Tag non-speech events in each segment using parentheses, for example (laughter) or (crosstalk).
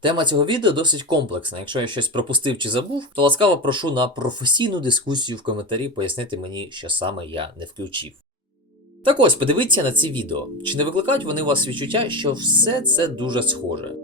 Тема цього відео досить комплексна. Якщо я щось пропустив чи забув, то ласкаво прошу на професійну дискусію в коментарі пояснити мені, що саме я не включив. Так ось, подивіться на ці відео. Чи не викликають вони у вас відчуття, що все це дуже схоже?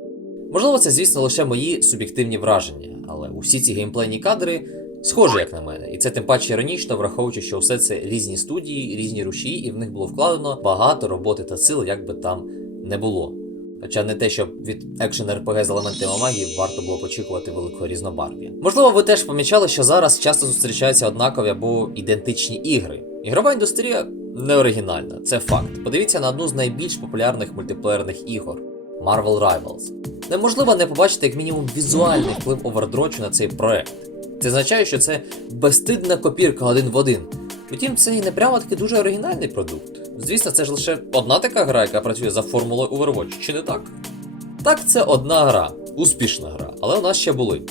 Можливо, це, звісно, лише мої суб'єктивні враження, але усі ці геймплейні кадри схожі, як на мене, і це тим паче іронічно, враховуючи, що все це різні студії, різні рушії, і в них було вкладено багато роботи та сил, як би там не було. Хоча не те, щоб від екшен РПГ з елементами магії варто було очікувати великого різнобарв'я. Можливо, ви теж помічали, що зараз часто зустрічаються однакові або ідентичні ігри. Ігрова індустрія не оригінальна, це факт. Подивіться на одну з найбільш популярних мультиплеєрних ігор Marvel Rivals. Неможливо не побачити як мінімум візуальний вплив овердрочу на цей проект. Це означає, що це безстидна копірка один в один. Втім, це і не прямо таки дуже оригінальний продукт. Звісно, це ж лише одна така гра, яка працює за формулою Overwatch, чи не так? Так, це одна гра, успішна гра, але у нас ще були.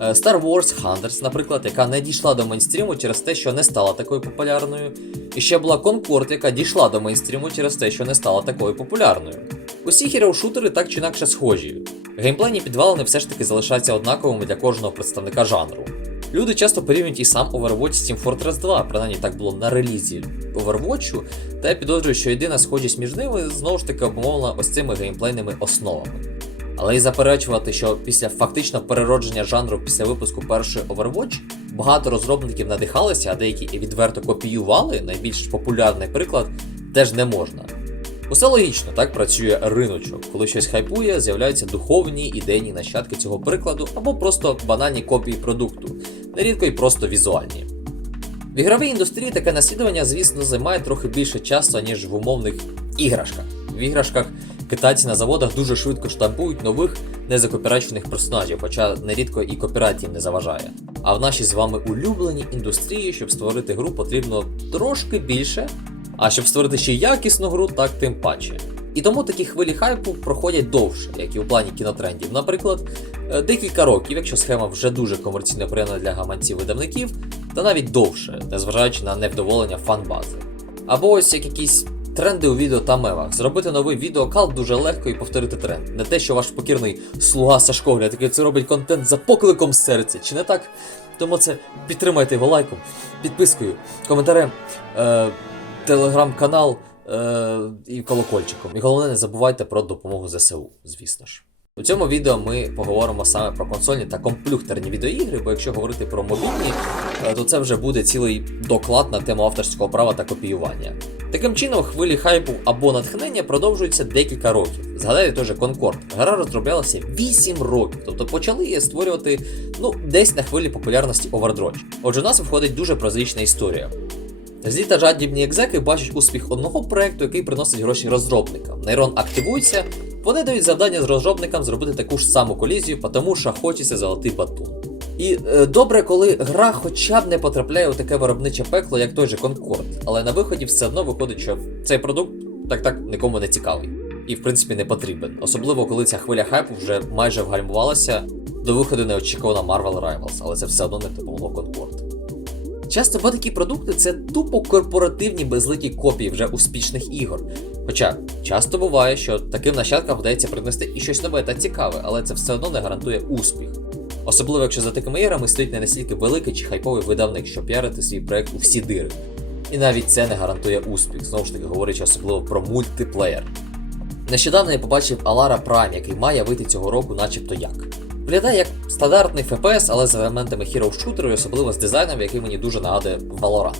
Е, Star Wars Hunters, наприклад, яка не дійшла до мейнстріму через те, що не стала такою популярною. І ще була Concord, яка дійшла до мейнстріму через те, що не стала такою популярною. Усі хіроу-шутери так чи інакше схожі. Геймплейні підвалини все ж таки залишаються однаковими для кожного представника жанру. Люди часто порівнюють і сам Overwatch з Team Fortress 2, принаймні так було на релізі Overwatch, та я підозрюю, що єдина схожість між ними знову ж таки обумовлена ось цими геймплейними основами. Але і заперечувати, що після фактично переродження жанру після випуску першої Overwatch багато розробників надихалися, а деякі і відверто копіювали найбільш популярний приклад, теж не можна. Усе логічно, так працює риночок. Коли щось хайпує, з'являються духовні ідейні нащадки цього прикладу або просто банальні копії продукту, нерідко й просто візуальні. В ігровій індустрії таке наслідування, звісно, займає трохи більше часу, ніж в умовних іграшках. В іграшках китайці на заводах дуже швидко штампують нових незакопірачених персонажів, хоча нерідко і копірайт не заважає. А в нашій з вами улюбленій індустрії, щоб створити гру, потрібно трошки більше, а щоб створити ще якісну гру, так тим паче. І тому такі хвилі хайпу проходять довше, як і у плані кінотрендів. Наприклад, е, декілька років, якщо схема вже дуже комерційно приємна для гаманців видавників, та навіть довше, незважаючи на невдоволення фан-бази. Або ось як якісь тренди у відео та мемах. Зробити новий відеокал дуже легко і повторити тренд. Не те, що ваш покірний слуга Сашко Гля такий це робить контент за покликом серця, чи не так? Тому це підтримайте його лайком, підпискою, коментарем, е, телеграм-канал е, і колокольчиком. І головне, не забувайте про допомогу ЗСУ, звісно ж. У цьому відео ми поговоримо саме про консольні та комплюхтерні відеоігри, бо якщо говорити про мобільні, е, то це вже буде цілий доклад на тему авторського права та копіювання. Таким чином, хвилі хайпу або натхнення продовжуються декілька років. Згадайте теж Concord. Гра розроблялася 8 років, тобто почали її створювати ну, десь на хвилі популярності Overdroge. Отже, у нас виходить дуже прозаїчна історія. Злі та жадібні екзеки бачать успіх одного проекту, який приносить гроші розробникам. Нейрон активується, вони дають завдання з розробникам зробити таку ж саму колізію, тому що хочеться золотий батун. І е, добре, коли гра хоча б не потрапляє у таке виробниче пекло, як той же Concord, але на виході все одно виходить, що цей продукт так так нікому не цікавий. І в принципі не потрібен, особливо коли ця хвиля хайпу вже майже вгальмувалася до виходу неочікувано Marvel Rivals, але це все одно не допомогло Concord. Часто бо такі продукти це тупо корпоративні безликі копії вже успішних ігор. Хоча часто буває, що таким нащадкам вдається принести і щось нове та цікаве, але це все одно не гарантує успіх. Особливо, якщо за такими іграми стоїть не настільки великий чи хайповий видавник, щоб піарити свій проект у всі дири. І навіть це не гарантує успіх, знову ж таки говорячи особливо про мультиплеєр. Нещодавно я побачив Alara Prime, який має вийти цього року, начебто як. Виглядає як стандартний FPS, але з елементами hero шутеру і особливо з дизайном, який мені дуже нагадує Valorant.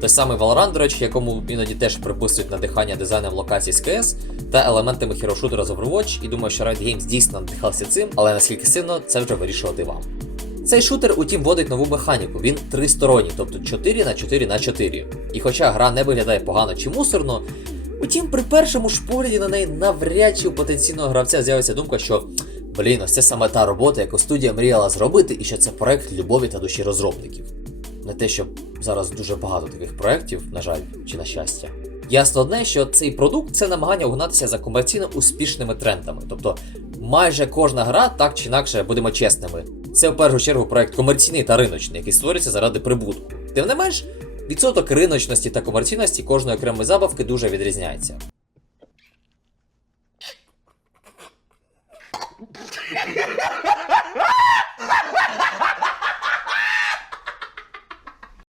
Той самий Valorant, до речі, якому іноді теж приписують надихання дизайном локацій з CS та елементами hero шутера з Overwatch, і думаю, що Riot Games дійсно надихався цим, але наскільки сильно це вже вирішувати вам. Цей шутер, утім, вводить нову механіку. Він тристоронній, тобто 4 на 4 на 4. І хоча гра не виглядає погано чи мусорно, утім, при першому ж погляді на неї навряд чи у потенційного гравця з'явиться думка, що блін, ось це саме та робота, яку студія мріяла зробити, і що це проект любові та душі розробників. Не те, що зараз дуже багато таких проєктів, на жаль, чи на щастя. Ясно одне, що цей продукт це намагання угнатися за комерційно успішними трендами. Тобто майже кожна гра, так чи інакше, будемо чесними. Це в першу чергу проект комерційний та риночний, який створюється заради прибутку. Тим не менш, відсоток риночності та комерційності кожної окремої забавки дуже відрізняється.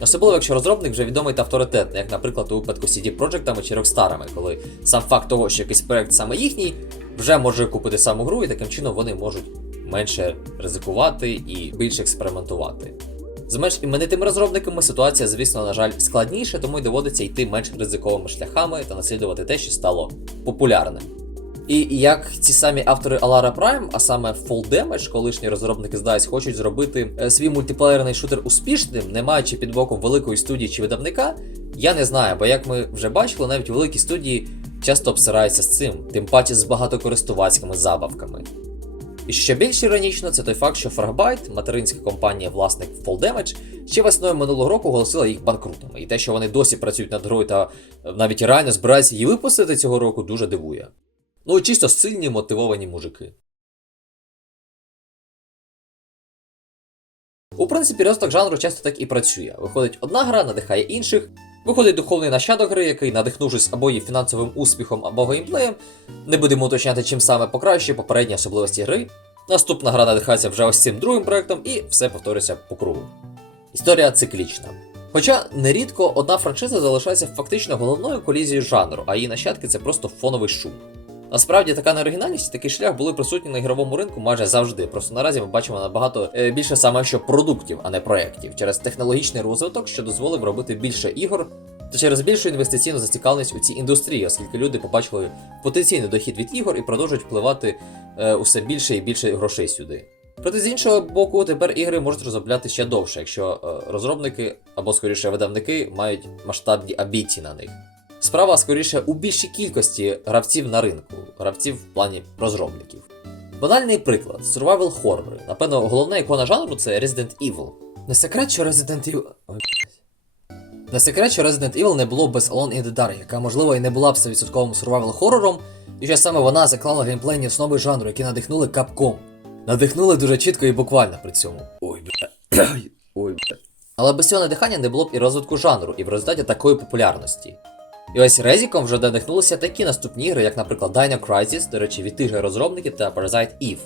Особливо, якщо розробник вже відомий та авторитетний, як, наприклад, у випадку CD Projektами чи Rockstarами, коли сам факт того, що якийсь проект саме їхній, вже може купити саму гру, і таким чином вони можуть менше ризикувати і більше експериментувати. З менш іменитими розробниками ситуація, звісно, на жаль, складніша, тому й доводиться йти менш ризиковими шляхами та наслідувати те, що стало популярним. І як ці самі автори Alara Prime, а саме Fall Damage, колишні розробники DICE, хочуть зробити е, свій мультиплеєрний шутер успішним, не маючи під боком великої студії чи видавника, я не знаю, бо як ми вже бачили, навіть великі студії часто обсираються з цим, тим паче з багатокористувацькими забавками. І що більш іронічно, це той факт, що Fragbyte, материнська компанія власник Fall Damage, ще весною минулого року оголосила їх банкрутами. І те, що вони досі працюють над грою та е, навіть реально збираються її випустити цього року, дуже дивує. Ну, чисто сильні мотивовані мужики. У принципі, розвиток жанру часто так і працює. Виходить одна гра, надихає інших, виходить духовний нащадок гри, який, надихнувшись або її фінансовим успіхом, або геймплеєм, не будемо уточняти, чим саме покращує попередні особливості гри. Наступна гра надихається вже ось цим другим проектом, і все повторюється по кругу. Історія циклічна. Хоча нерідко одна франшиза залишається фактично головною колізією жанру, а її нащадки це просто фоновий шум. Насправді така неоригінальність і такий шлях були присутні на ігровому ринку майже завжди. Просто наразі ми бачимо набагато е, більше саме що продуктів, а не проєктів, через технологічний розвиток, що дозволив робити більше ігор, та через більшу інвестиційну зацікавленість у цій індустрії, оскільки люди побачили потенційний дохід від ігор і продовжують впливати е, усе більше і більше грошей сюди. Проте з іншого боку, тепер ігри можуть розробляти ще довше, якщо е, розробники або скоріше видавники мають масштабні амбіції на них. Справа скоріше у більшій кількості гравців на ринку, гравців в плані розробників. Банальний приклад survival horror. Напевно, головна ікона жанру це Resident Evil. Не секрет, що Resident Evil. Не секрет, що Resident Evil не було без Alone in the Dark, яка, можливо, і не була б 100% survival хорором, і що саме вона заклала геймплейні основи жанру, які надихнули Capcom. Надихнули дуже чітко і буквально при цьому. Ой, бля. (coughs) Ой, бля. Але без цього надихання не було б і розвитку жанру, і в результаті такої популярності. І ось Резіком вже надихнулися такі наступні ігри, як, наприклад, Dino Crisis, до речі, від тих же розробників та Parasite Eve.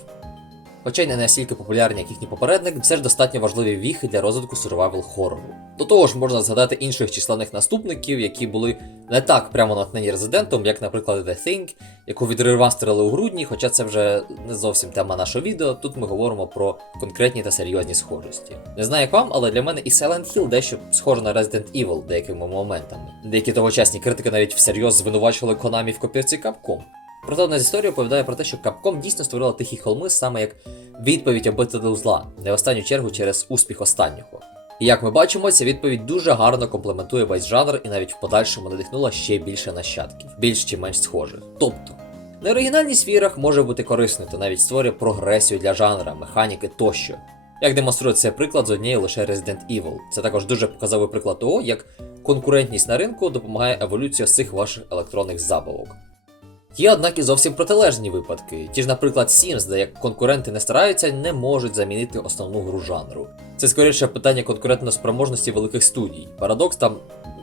Хоча й не настільки популярні, як їхній попередник, все ж достатньо важливі віхи для розвитку survival хорору. До того ж, можна згадати інших численних наступників, які були не так прямо натхнені резидентом, як, наприклад, The Thing, яку відремастерили у грудні, хоча це вже не зовсім тема нашого відео. Тут ми говоримо про конкретні та серйозні схожості. Не знаю як вам, але для мене і Silent Hill дещо схоже на Resident Evil деякими моментами. Деякі тогочасні критики навіть всерйоз звинувачували Konami в копірці Capcom. Проте одна з історій оповідає про те, що Capcom дійсно створила тихі холми саме як відповідь обителю зла, не в останню чергу через успіх останнього. І як ми бачимо, ця відповідь дуже гарно комплементує весь жанр і навіть в подальшому надихнула ще більше нащадків, більш чи менш схожих. Тобто, неоригінальність в іграх може бути корисною та навіть створює прогресію для жанра, механіки тощо. Як демонструє цей приклад з однією лише Resident Evil. Це також дуже показовий приклад того, як конкурентність на ринку допомагає еволюція всіх ваших електронних забавок. Є, однак, і зовсім протилежні випадки. Ті ж, наприклад, Sims, де як конкуренти не стараються, не можуть замінити основну гру жанру. Це скоріше питання конкурентної спроможності великих студій. Парадокс там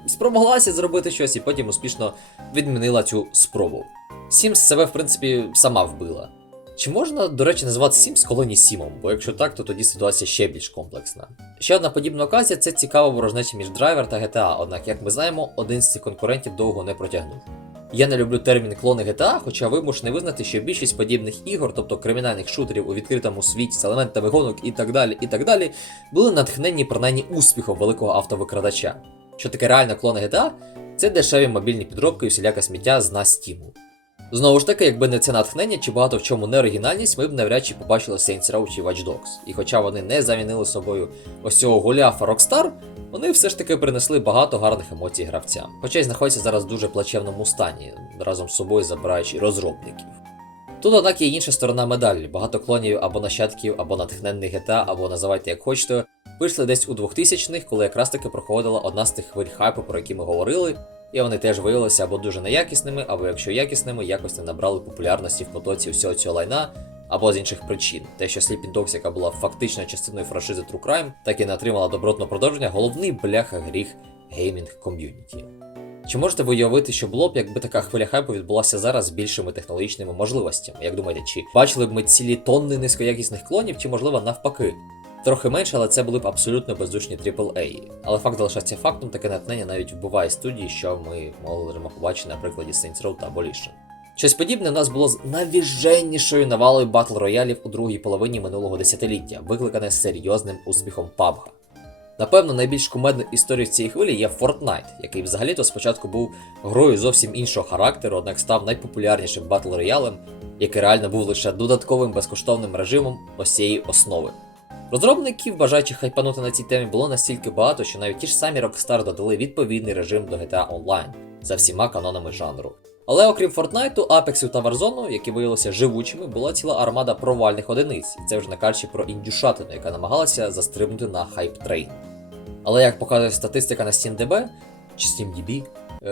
спромоглася зробити щось і потім успішно відмінила цю спробу. Sims себе, в принципі, сама вбила. Чи можна, до речі, називати Sims колонії Сімом, бо якщо так, то тоді ситуація ще більш комплексна. Ще одна подібна оказія це цікава ворожнеча між Driver та GTA, однак, як ми знаємо, один з цих конкурентів довго не протягнув. Я не люблю термін клони GTA, хоча вимушений визнати, що більшість подібних ігор, тобто кримінальних шутерів у відкритому світі з елементами гонок і так далі, і так далі, були натхненні принаймні успіхом великого автовикрадача. Що таке реально клони GTA? Це дешеві мобільні підробки і всіляке сміття з нас Steam. Знову ж таки, якби не це натхнення чи багато в чому неоригінальність, ми б навряд чи побачили Saints Row чи Watch Dogs. І хоча вони не замінили собою ось цього гуляфа Rockstar, вони все ж таки принесли багато гарних емоцій гравцям. Хоча й знаходяться зараз в дуже плачевному стані, разом з собою забираючи розробників. Тут, однак, є інша сторона медалі. Багато клонів або нащадків, або натхненних GTA, або називайте як хочете, вийшли десь у 2000-х, коли якраз таки проходила одна з тих хвиль хайпу, про які ми говорили, і вони теж виявилися або дуже неякісними, або якщо якісними, якось не набрали популярності в потоці всього цього лайна, або з інших причин. Те, що Sleeping Dogs, яка була фактично частиною франшизи True Crime, так і не отримала добротного продовження, головний бляха гріх геймінг ком'юніті. Чи можете ви уявити, що було б, якби така хвиля хайпу відбулася зараз з більшими технологічними можливостями? Як думаєте, чи бачили б ми цілі тонни низькоякісних клонів, чи можливо навпаки? Трохи менше, але це були б абсолютно бездушні AAA. Але факт залишається фактом, таке натхнення навіть вбиває студії, що ми можемо побачити на прикладі Saints Row та Abolition. Щось подібне у нас було з навіженнішою навалою батл роялів у другій половині минулого десятиліття, викликане серйозним успіхом PUBG. Напевно, найбільш кумедною історією цієї хвилі є Fortnite, який взагалі-то спочатку був грою зовсім іншого характеру, однак став найпопулярнішим батл роялем, який реально був лише додатковим безкоштовним режимом ось цієї основи. Розробників, бажаючих хайпанути на цій темі, було настільки багато, що навіть ті ж самі Rockstar додали відповідний режим до GTA Online за всіма канонами жанру. Але окрім Fortnite, Apex та Warzone, які виявилися живучими, була ціла армада провальних одиниць, і це вже не кажучи про індюшатину, яка намагалася застрибнути на хайп трейн. Але як показує статистика на SteamDB чи SteamDB, е,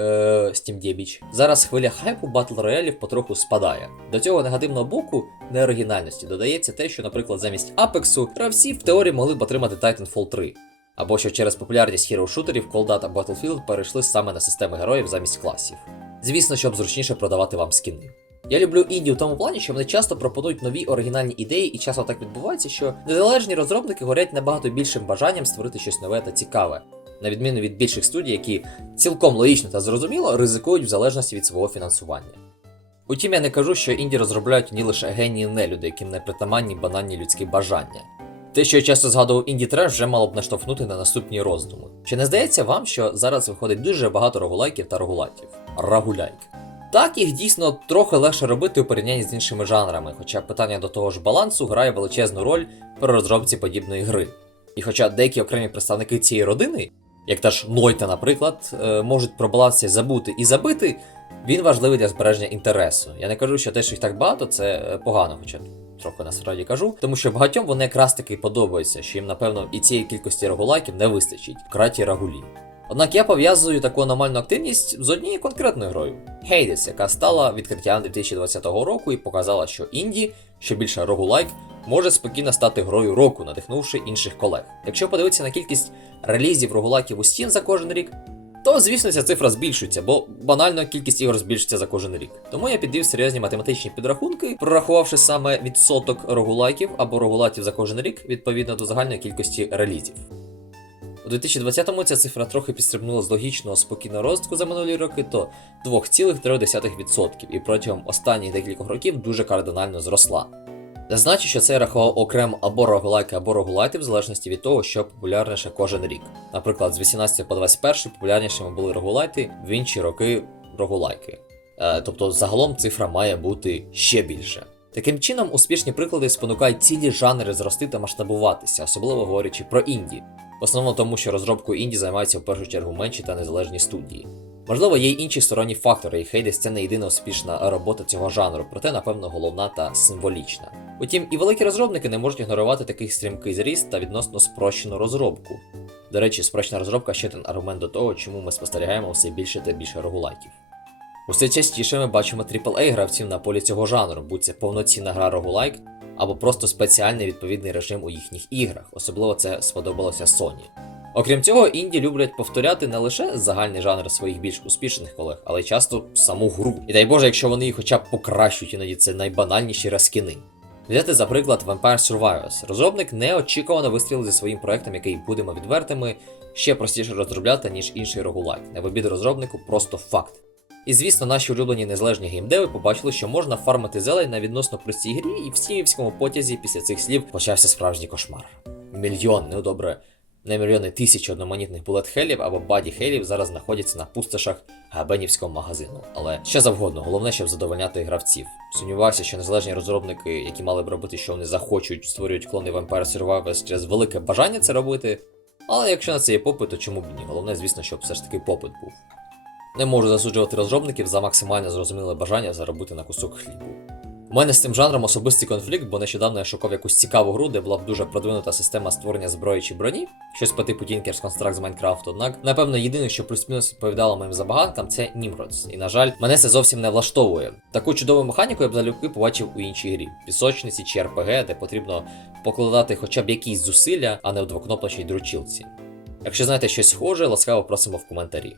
SteamDB, зараз хвиля хайпу батл роялів потроху спадає. До цього негативного боку неоригінальності додається те, що, наприклад, замість Apex гравці в теорії могли б отримати Titanfall 3. Або що через популярність хіроу-шутерів Cold та Battlefield перейшли саме на системи героїв замість класів. Звісно, щоб зручніше продавати вам скіни. Я люблю інді в тому плані, що вони часто пропонують нові оригінальні ідеї, і часто так відбувається, що незалежні розробники горять набагато більшим бажанням створити щось нове та цікаве, на відміну від більших студій, які цілком логічно та зрозуміло ризикують в залежності від свого фінансування. Утім, я не кажу, що інді розробляють ні лише генії нелюди, яким не притаманні банальні людські бажання. Те, що я часто згадував інді треш, вже мало б наштовхнути на наступні роздуми. Чи не здається вам, що зараз виходить дуже багато рогулайків та рогулатів? Рагуляйк. Так, їх дійсно трохи легше робити у порівнянні з іншими жанрами, хоча питання до того ж балансу грає величезну роль при розробці подібної гри. І хоча деякі окремі представники цієї родини, як та ж Нойта, наприклад, е, можуть про баланс забути і забити, він важливий для збереження інтересу. Я не кажу, що те, що їх так багато, це е, погано, хоча трохи насправді кажу, тому що багатьом вони якраз таки подобаються, що їм, напевно, і цієї кількості рагулайків не вистачить краті рагулі. Однак я пов'язую таку аномальну активність з однією конкретною грою Hades, яка стала відкриттям 2020 року і показала, що інді, що більше рогулайк, може спокійно стати грою року, надихнувши інших колег. Якщо подивитися на кількість релізів рогулайків у Steam за кожен рік, то звісно ця цифра збільшується, бо банально кількість ігор збільшується за кожен рік. Тому я підвів серйозні математичні підрахунки, прорахувавши саме відсоток рогулайків або рогулатів за кожен рік відповідно до загальної кількості релізів. У 2020-му ця цифра трохи підстрибнула з логічного спокійного розвитку за минулі роки до 2,3% і протягом останніх декількох років дуже кардинально зросла. Зазначу, що це рахував окремо або роголайки, або рогулайти, в залежності від того, що популярніше кожен рік. Наприклад, з 18 по 21 популярнішими були рогулайти, в інші роки рогулайки. Е, тобто загалом цифра має бути ще більше. Таким чином, успішні приклади спонукають цілі жанри зрости та масштабуватися, особливо говорячи про інді. В основному тому, що розробкою інді займаються в першу чергу менші та незалежні студії. Можливо, є й інші сторонні фактори, і Hades це не єдина успішна робота цього жанру, проте, напевно, головна та символічна. Утім, і великі розробники не можуть ігнорувати такий стрімкий зріст та відносно спрощену розробку. До речі, спрощена розробка ще один аргумент до того, чому ми спостерігаємо все більше та більше рогулайків. Усе частіше ми бачимо AAA гравців на полі цього жанру, будь це повноцінна гра рогулайк, або просто спеціальний відповідний режим у їхніх іграх, особливо це сподобалося Sony. Окрім цього, інді люблять повторяти не лише загальний жанр своїх більш успішних колег, але й часто саму гру. І дай Боже, якщо вони її хоча б покращують, іноді це найбанальніші розкини. Взяти, за приклад, Vampire Survivors. Розробник неочікувано вистрілив зі своїм проектом, який, будемо відвертими, ще простіше розробляти, ніж інший рогулайк. На вибір розробнику просто факт. І звісно, наші улюблені незалежні геймдеви побачили, що можна фармити зелень на відносно простій грі, і в стімівському потязі після цих слів почався справжній кошмар. Мільйон, ну добре, не мільйони тисяч одноманітних булет-хелів або баді-хелів зараз знаходяться на пустошах габенівського магазину. Але що завгодно, головне, щоб задовольняти гравців. Сумніваюся, що незалежні розробники, які мали б робити, що вони захочуть, створюють клони Vampire Survivors через велике бажання це робити. Але якщо на це є попит, то чому б ні? Головне, звісно, щоб все ж таки попит був. Не можу засуджувати розробників за максимально зрозуміле бажання заробити на кусок хлібу. У мене з цим жанром особистий конфлікт, бо нещодавно я шукав якусь цікаву гру, де була б дуже продвинута система створення зброї чи броні, щось по типу Tinker's Construct з Майнкрафту. Однак, напевно, єдине, що плюс-мінус відповідало моїм забаганкам, це Nimrods. І, на жаль, мене це зовсім не влаштовує. Таку чудову механіку я б залюбки побачив у іншій грі пісочниці чи РПГ, де потрібно покладати хоча б якісь зусилля, а не в двокнопочній дручілці. Якщо знаєте щось схоже, ласкаво просимо в коментарі.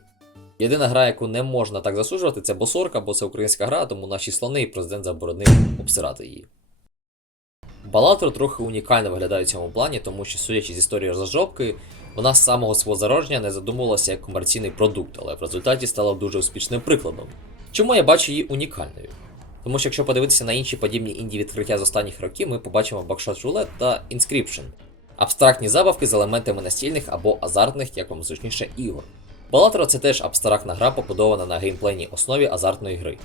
Єдина гра, яку не можна так засуджувати, це босорка, бо це українська гра, тому наші слони і президент заборонив обсирати її. Балатор трохи унікально виглядає в цьому плані, тому що, судячи з історії розробки, вона з самого свого зародження не задумувалася як комерційний продукт, але в результаті стала дуже успішним прикладом. Чому я бачу її унікальною? Тому що якщо подивитися на інші подібні інді відкриття з останніх років, ми побачимо Buckshot Roulette та Inscription. Абстрактні забавки з елементами настільних або азартних, як вам зручніше, ігор. Балатора це теж абстрактна гра, побудована на геймплейній основі азартної гри.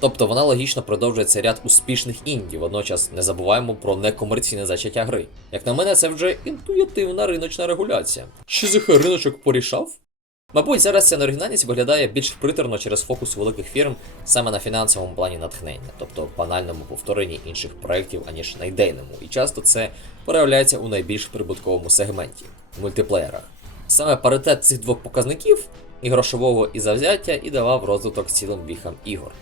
Тобто вона логічно продовжує цей ряд успішних інді, водночас не забуваємо про некомерційне зачаття гри. Як на мене, це вже інтуїтивна риночна регуляція. Чи ЗХ риночок порішав? Мабуть, зараз ця неоригінальність виглядає більш притерно через фокус великих фірм саме на фінансовому плані натхнення, тобто банальному повторенні інших проєктів, аніж на ідейному, і часто це проявляється у найбільш прибутковому сегменті мультиплеєрах. Саме паритет цих двох показників і грошового і завзяття і давав розвиток цілим віхам ігор.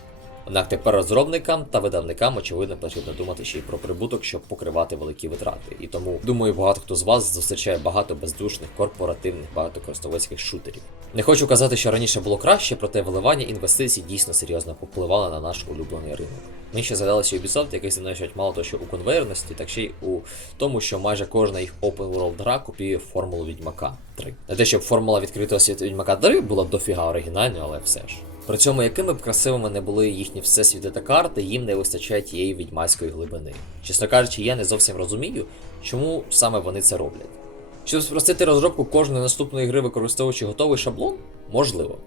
Однак тепер розробникам та видавникам, очевидно, потрібно думати ще й про прибуток, щоб покривати великі витрати. І тому, думаю, багато хто з вас зустрічає багато бездушних корпоративних багатокористувацьких шутерів. Не хочу казати, що раніше було краще, проте виливання інвестицій дійсно серйозно попливало на наш улюблений ринок. Ми ще згадали, що Ubisoft, який знищують мало того, що у конвейерності, так ще й у тому, що майже кожна їх open world гра копіює формулу Відьмака 3. Не те, щоб формула відкритого світу Відьмака 3 була дофіга оригінальною, але все ж. При цьому, якими б красивими не були їхні всесвіти та карти, їм не вистачає тієї відьмацької глибини. Чесно кажучи, я не зовсім розумію, чому саме вони це роблять. Щоб спростити розробку кожної наступної гри, використовуючи готовий шаблон, можливо.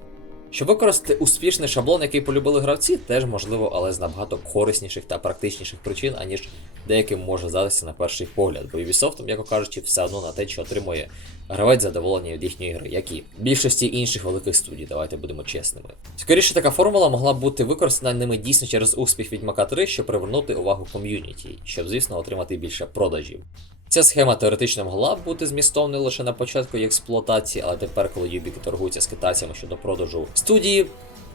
Щоб використати успішний шаблон, який полюбили гравці, теж можливо, але з набагато корисніших та практичніших причин, аніж деяким може здатися на перший погляд, бо Ubisoft, м'яко кажучи, все одно на те, що отримує гравець задоволення від їхньої гри, як і більшості інших великих студій, давайте будемо чесними. Скоріше, така формула могла б бути використана ними дійсно через успіх Відьмака 3, щоб привернути увагу ком'юніті, щоб, звісно, отримати більше продажів. Ця схема теоретично могла б бути змістовною лише на початку експлуатації, але тепер, коли Юбіки торгується з китайцями щодо продажу студії,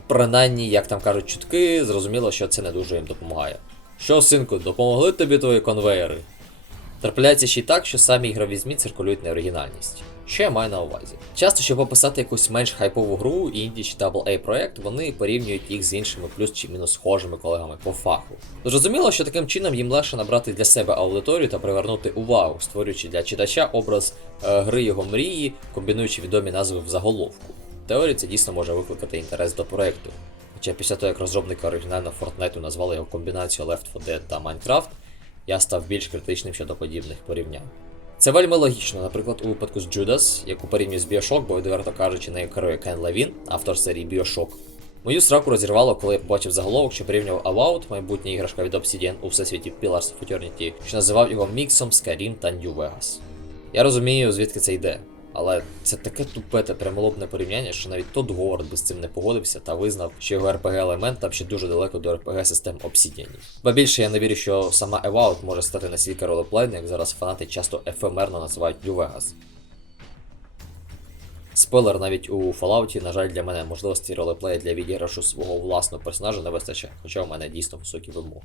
принаймні, як там кажуть чутки, зрозуміло, що це не дуже їм допомагає. Що, синку, допомогли тобі твої конвеєри? Трапляється ще й так, що самі ігрові змі циркулюють неоригінальність. Що я маю на увазі? Часто, щоб описати якусь менш хайпову гру, інді чи AA проект, вони порівнюють їх з іншими плюс чи мінус схожими колегами по фаху. Зрозуміло, що таким чином їм легше набрати для себе аудиторію та привернути увагу, створюючи для читача образ е, гри його мрії, комбінуючи відомі назви в заголовку. В теорії це дійсно може викликати інтерес до проекту. Хоча після того, як розробники оригінального Fortnite назвали його комбінацію Left 4 Dead та Minecraft, я став більш критичним щодо подібних порівнянь. Це вельми логічно, наприклад, у випадку з Judas, яку порівнюю з Bioshock, бо відверто кажучи, нею керує Кен Левін, автор серії Bioshock. Мою сраку розірвало, коли я побачив заголовок, що порівнював Avowed, майбутня іграшка від Obsidian у всесвіті Pillars of Eternity, що називав його міксом Skyrim та New Vegas. Я розумію, звідки це йде, але це таке тупе та прямолобне порівняння, що навіть Тодд Говард би з цим не погодився та визнав, що його RPG-елемент там ще дуже далеко до RPG-систем Obsidian. Ба більше я не вірю, що сама Avowed може стати настільки ролеплейною, як зараз фанати часто ефемерно називають New Vegas. Спойлер, навіть у Fallout, на жаль, для мене можливості ролеплея для відіграшу свого власного персонажа не вистачає, хоча у мене дійсно високі вимоги.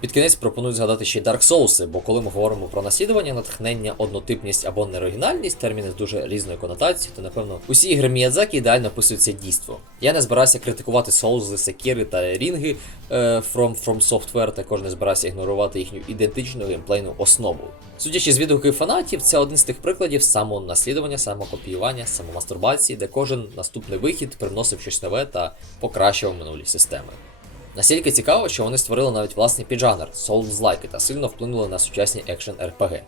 Під кінець пропоную згадати ще й Dark Souls, бо коли ми говоримо про наслідування, натхнення, однотипність або неоригінальність, терміни з дуже різною конотацією, то напевно усі ігри Міядзакі ідеально описують це дійство. Я не збирався критикувати Souls, Sekiro та Рінги е, From, From Software, також не збирався ігнорувати їхню ідентичну геймплейну основу. Судячи з відгуків фанатів, це один з тих прикладів самонаслідування, самокопіювання, самомастурбації, де кожен наступний вихід приносив щось нове та покращував минулі системи. Настільки цікаво, що вони створили навіть власний піджанр Souls-like та сильно вплинули на сучасні екшен RPG.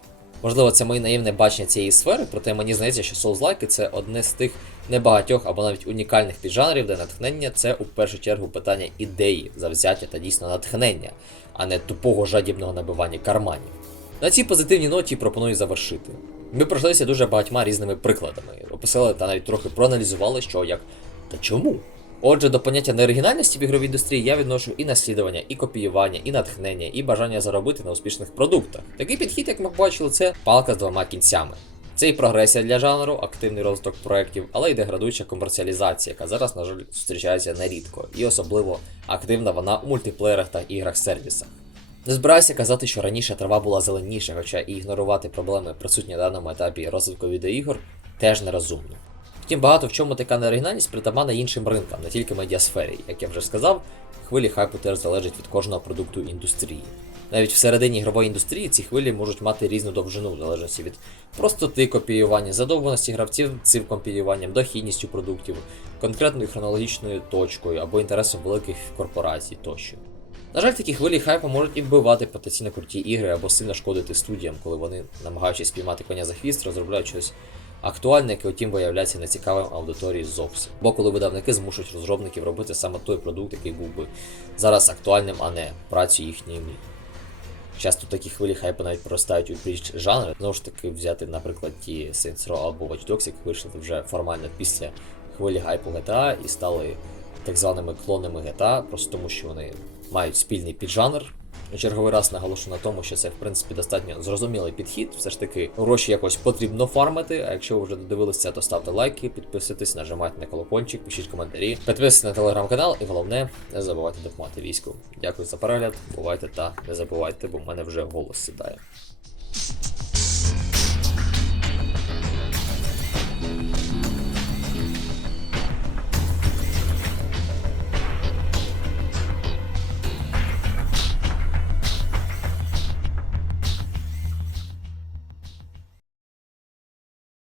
Можливо, це моє наївне бачення цієї сфери, проте мені здається, що Souls-like це одне з тих небагатьох або навіть унікальних піджанрів, де натхнення це у першу чергу питання ідеї, завзяття та дійсно натхнення, а не тупого жадібного набивання карманів. На цій позитивній ноті пропоную завершити. Ми пройшлися дуже багатьма різними прикладами, описали та навіть трохи проаналізували, що як та чому. Отже, до поняття неоригінальності в ігровій індустрії я відношу і наслідування, і копіювання, і натхнення, і бажання заробити на успішних продуктах. Такий підхід, як ми бачили, це палка з двома кінцями. Це і прогресія для жанру, активний розвиток проєктів, але й деградуюча комерціалізація, яка зараз, на жаль, зустрічається нерідко, і особливо активна вона у мультиплеєрах та іграх-сервісах. Не збираюся казати, що раніше трава була зеленіша, хоча і ігнорувати проблеми, присутні на даному етапі розвитку відеоігор, теж нерозумно. Втім, багато в чому така неоригінальність притаманна іншим ринкам, не тільки медіасфері. Як я вже сказав, хвилі хайпу теж залежать від кожного продукту індустрії. Навіть всередині ігрової індустрії ці хвилі можуть мати різну довжину, в залежності від простоти копіювання, задовбаності гравців цим копіюванням, дохідністю продуктів, конкретною хронологічною точкою або інтересом великих корпорацій тощо. На жаль, такі хвилі хайпу можуть і вбивати потенційно круті ігри або сильно шкодити студіям, коли вони, намагаючись спіймати коня за хвіст, розробляють щось актуальне, яке утім виявляється нецікавим аудиторії зовсім. Бо коли видавники змушують розробників робити саме той продукт, який був би зараз актуальним, а не працю їхньої мрії. Часто такі хвилі хайпу навіть проростають у більш жанри. Знову ж таки, взяти, наприклад, ті Saints Row або Watch Dogs, які вийшли вже формально після хвилі хайпу GTA і стали так званими клонами GTA, просто тому що вони мають спільний піджанр. Черговий раз наголошу на тому, що це в принципі достатньо зрозумілий підхід. Все ж таки, гроші якось потрібно фармити. А якщо ви вже додивилися, то ставте лайки, підписуйтесь, нажимайте на колокольчик, пишіть коментарі, підписуйтесь на телеграм-канал і головне, не забувайте допомагати війську. Дякую за перегляд, бувайте та не забувайте, бо в мене вже голос сідає.